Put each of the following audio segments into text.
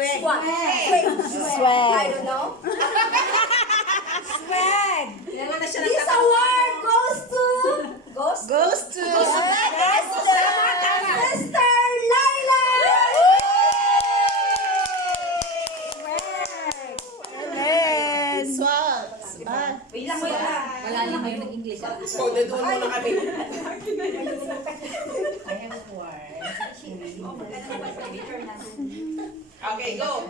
Swag. Swag. Swag. I don't know. Swag. Kailangan na siya ng This award goes to... Goes Goes to. Sister Laila! Yes. Swag. Wait lang, wait lang. Wala lang kayo ng English. So, doon muna kami. Okay, go.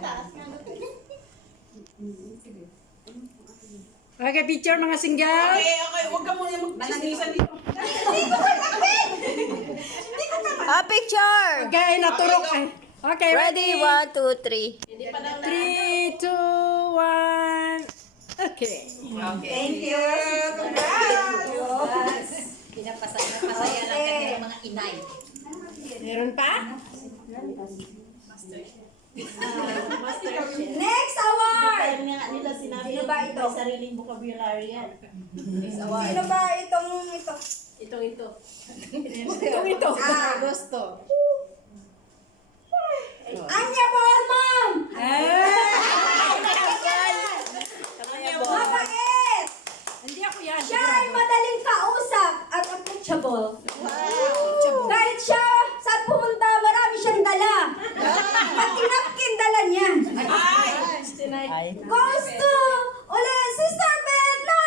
Okay, picture mga single. Okay. Huwag ka muna mag-chismisan dito. Picture. Okay, naturok. Okay, Ready? 1, 2, 3. 3, 2, 1. Okay. Thank you. Pinapasaya lang kami ng mga inay. Meron pa? Next award! Nila sinabi Sino ba ito? may sariling vocabulary yan. Sino ba itong ito? Ito. Gusto. Anya Borman! Mabait! Hindi ako yan. Siya ay madaling kausap at approachable. Kahit siya, saan pumunta, marami siyang dala. Pati napkin dala niya. Ay. Goes to ulit, Sister Bedla!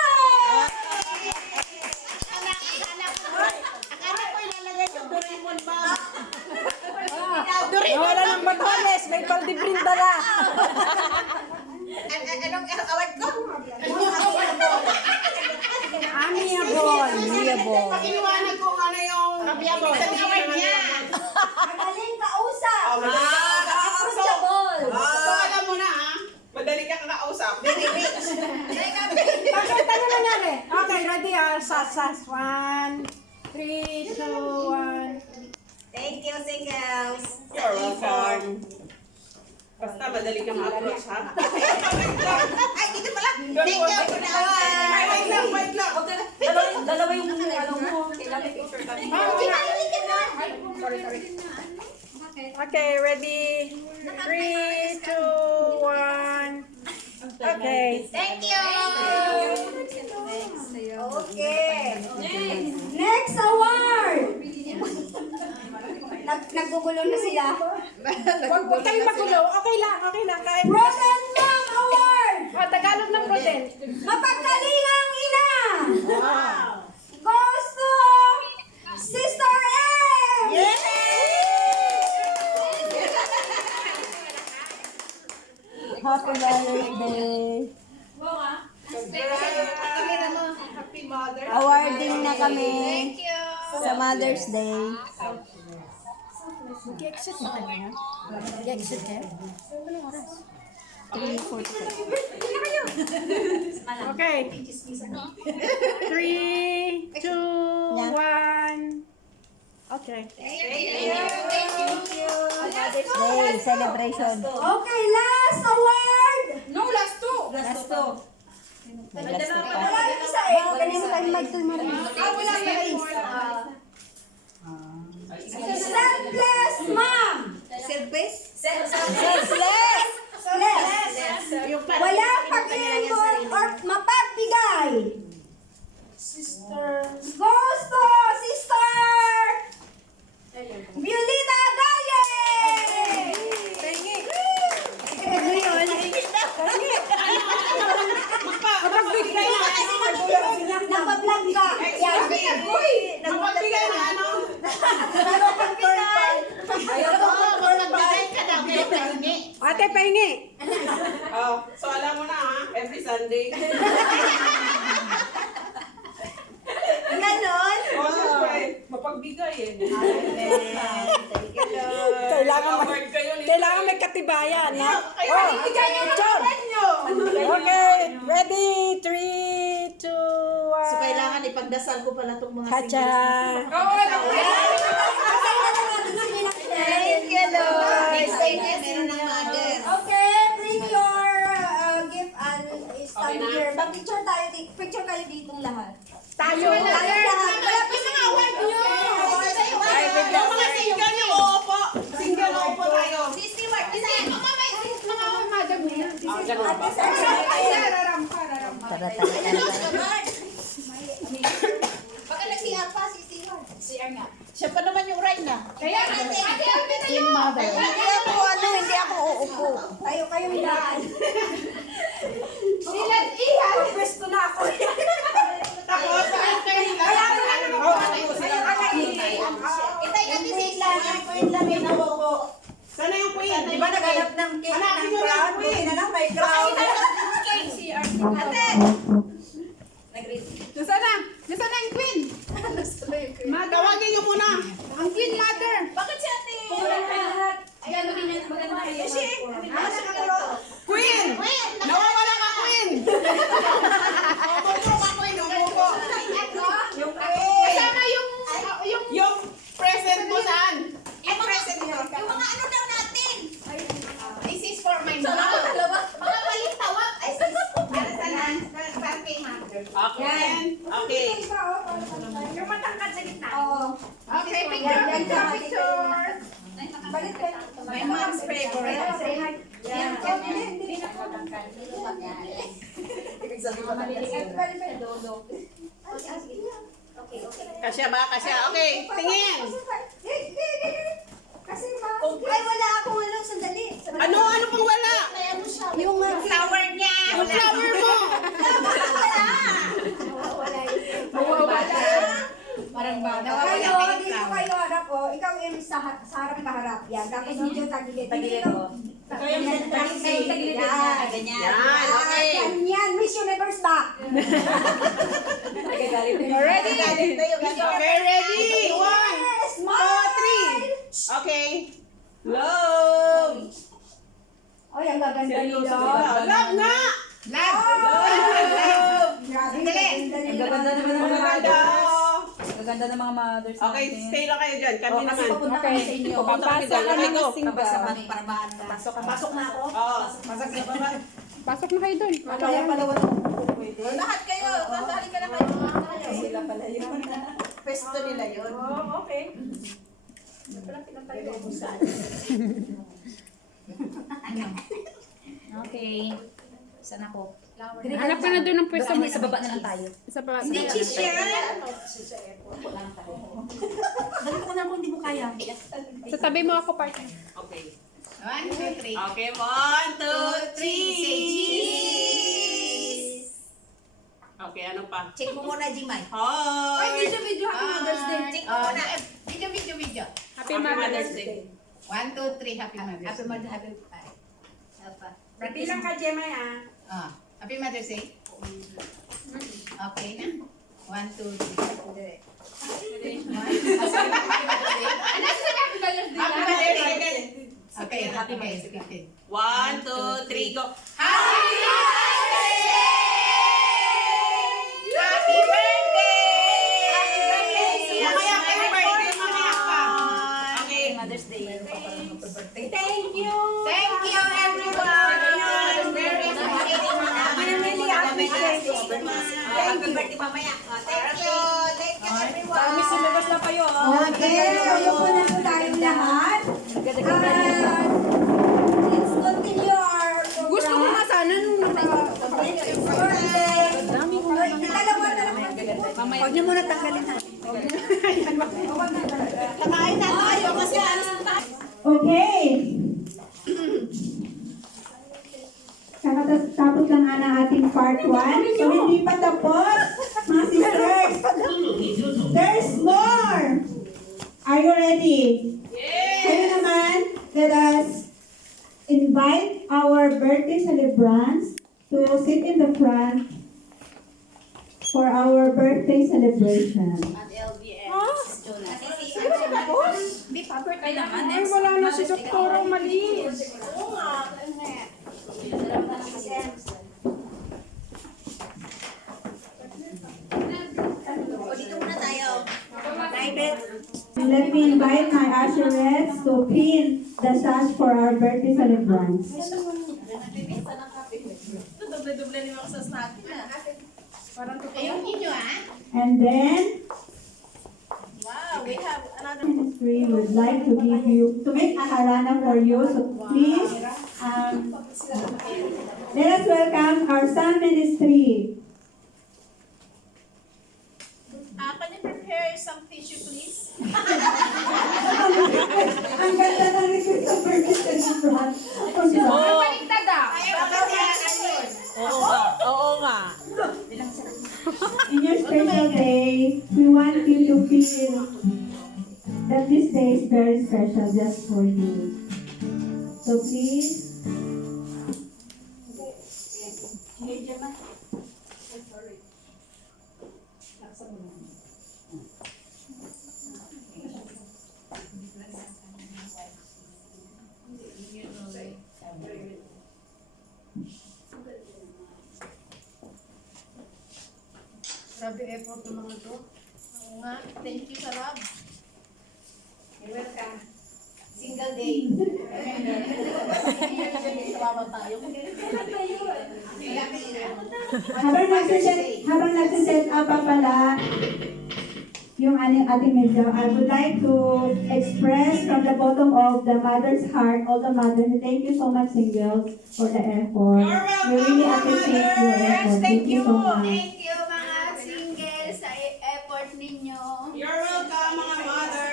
Wala ng batones. May paldibrin dala. Anong award ko? Amiable. Amiable. Pakinuwanag ko ano yung award niya. Madaling kausap. Approachable. Approachable. So, alam mo na ha? Madali ka kakausap. Very rich. Pakita nyo nangyari. Okay, ready? Sas. 1, 3, 2, 1. Thank you, singles. You're welcome. Basta madali ka ma-approach ha? Ay, dito pala. Thank you. Wait lang. Dalawa yung ano mo. Kailangan picture kami. Sorry. Okay, ready? 3, 2, 1. Okay. Thank you. Okay. Next award. Naggugulo na sila. Huwag kayong magulo. Okay lang. Kahit Roden Mom Award. Tagalog ng Roden. Mapagkalingang ina. Goes to Sister M. Happy Mother's Day. Happy Mother. Awarding na kami sa Mother's Day. Mag-exit na kanina. Mag-exit kayo? Anong oras? 3:45. Okay. 3, 2, 1. Okay. Mother's Day celebration. Okay, last award. Last two. Last two. Nag-last two pa. Wala yung isa eh. Ganyan tayo magtulmarin. Wala na rin. Selfless mom. Selfish? Selfless. Wala pag-iimbot or mapagbigay. Goes to Sister Violeta Gaye. Ano yun? Mapagbigay na. Napablog ka. Yan. Napagbigay na ano? Napagbigay. Ate, pahingi. Oh, so alam mo na ha? Every Sunday. Ganon. Oh, siyempre. Mapagbigay eh. Kailangan may katibayan, ha? Kaya ibigay niyo na picture. award niyo. Okay, ready? 3, 2, 1. So, kailangan ipagdasal ko pala itong mga Hacha. Thank you, Lord. Meron ng mother. Okay, bring your gift and stand here. Mag-picture tayo. Picture kayo ditong lahat. Tayo. Tayo lahat. Wala pa sa award nyo. Yung mga single yung opo. Single opo tayo. Si Stewart. Isa. Ate Sasha. Baka nag-CR pa si Stewart. CR nga. Siya pa naman yung Rhina. Kaya natin. Hindi ako uupo. Tayo kayong daan. Silat iyan. Pwesto na ako. Tapos, kaya Itay natin si Wait lang, Stewart. wait lang, may nabuko. sana yung queen. Di ba naghanap ng cake Hanapin ng mo lang, crowd? Queen. Buti na lang may crowd. Ate. Nasaan na? Nasaan na yung queen? Tawagin niyo muna. Ang queen mother. Bakit si ate? Ayan, maganda kayo. Queen! Nawawala ka, queen! Umupo ka, queen. Umupo. Kasama yung Yung present mo saan? Yung mga ano daw natin. this is for my So, mom. mga maling tawag. Ay, sis. Okay. Okay. Yung matangkad sa gitna. Okay, Yan, picture, yan, picture, yan. picture. Balik kayo. My mom's favorite. Say hi. Yan. Hindi na. Balik kayo. Kasya ba? Kasya. Okay. Tingin. Kasi ay wala akong ano, sandali. Ano? Ano pang wala? Yung Flower niya. Yung flower mo. Parang ba? Kayo, dito kayo harap o. Ikaw yung sa harap kaharap. Yan. Tapos dito tagilid. Tagilid ko. Ikaw yung tagilid. Yan. Yan. Okay. Yan. Miss Universe ba? Ready? Okay, ready? 1, 2, Yes, smile! 3. Okay. Love. Oy, ang gaganda nito. Love nga. Love! Grabe, ang Gaganda naman ng mga Maganda. Gaganda ng mga mothers Okay, stay lang kayo dyan. Kami naman. Pupunta kami sa inyo. Pupunta kami dyan. Okay, go. Pasok na ako. Oo. Pasok na kayo doon. Kaya pala wala. Lahat kayo. Masali ka na kayo. Sila pala yun. Pwesto nila yun. okay. Okay. Saan ako? Hanap ka na doon ng pwesto mo. Sa baba na lang tayo. Sa baba. Hindi share. Dali ko na kung hindi mo kaya. Sa tabi mo ako, partner. Okay. 1, 2, 3. Okay, 1, 2, 3. Okay, ano pa? Check mo muna, Jimay. Hi! video. Happy Mother's Day. Check mo muna. Video. Happy Happy Mother's Mother's Day. Day. 1, 2, 3. Happy Mother's Happy Day. Mother's Day. Bilang ka, Gemma, ah. Happy Mother's Day. Okay na. 1, 2, 3. Happy Mother's Day. Okay, happy Mother's Day. 1, 2, 3, go. Happy Happy birthday! Mamaya ka yung birthday, mamaya ka. Okay. Mother's Day. Thank you. Thank you, everyone. Very Really appreciate it. Happy birthday mamaya. Thank you. Thank you, everyone. Miss Universe na kayo. Okay, ayoko na po tayong lahat. Let's continue our program. Gusto ko nga sana nung Dalawa na lang. Huwag niyo muna tanggalin ha. Kakain na tayo kasi alis na tayo. Okay. Kakatapos lang nga ng ating part 1. So, hindi pa tapos. Mga sisters. There's more. Are you ready? Yes. Kayo naman, let us invite our birthday celebrants to sit in the front for our birthday celebration. Ay, wala na si Dr. umalis. O, dito muna tayo. Let me invite my usherettes to pin the sash for our birthday celebrants. Doble-doble ni mga sas natin. Ayun ninyo, And then, Wow, we have another. ministry would like to give you, to make a harana for you. So please Let us welcome our Sun Ministry. Can you prepare some tissue, please? Ang ganda ng request sa birthday celebrant. Baliktad ah. Oo nga. In your special day, we want you to feel that this day is very special just for you. So please, Grabe effort ng mga to. Oo nga. Thank you sa love. You're welcome. Single day. Salamat tayo. habang nagsiset up pa pala yung ating medyo, I would like to express from the bottom of the mother's heart, all the mothers, thank you so much, singles, for the effort. We really appreciate your effort. Thank you so much. Thank you mga singles sa effort ninyo. You're welcome, mga mother.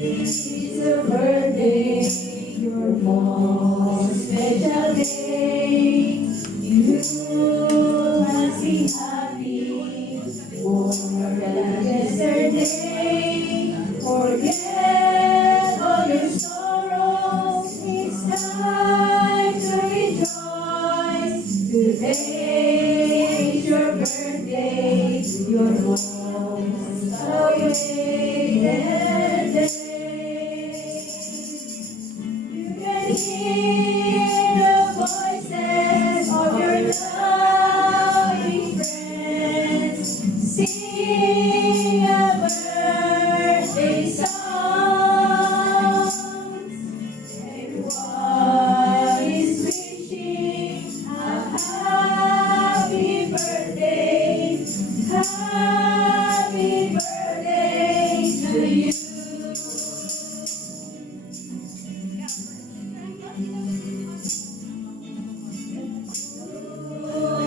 It's a birthday, your most special day. You must be happy more than yesterday. Forget all your sorrows. It's time to rejoice. Today is your birthday, your most awaited day. You can hear the voices of your loving friends sing a birthday song. Everyone is wishing a happy birthday, happy birthday to you.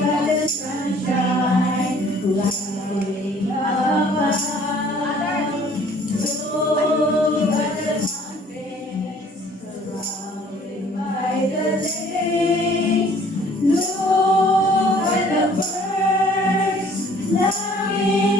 Let the sunshine light up. Look at the mountains surrounded by the lakes. Look at the birds flying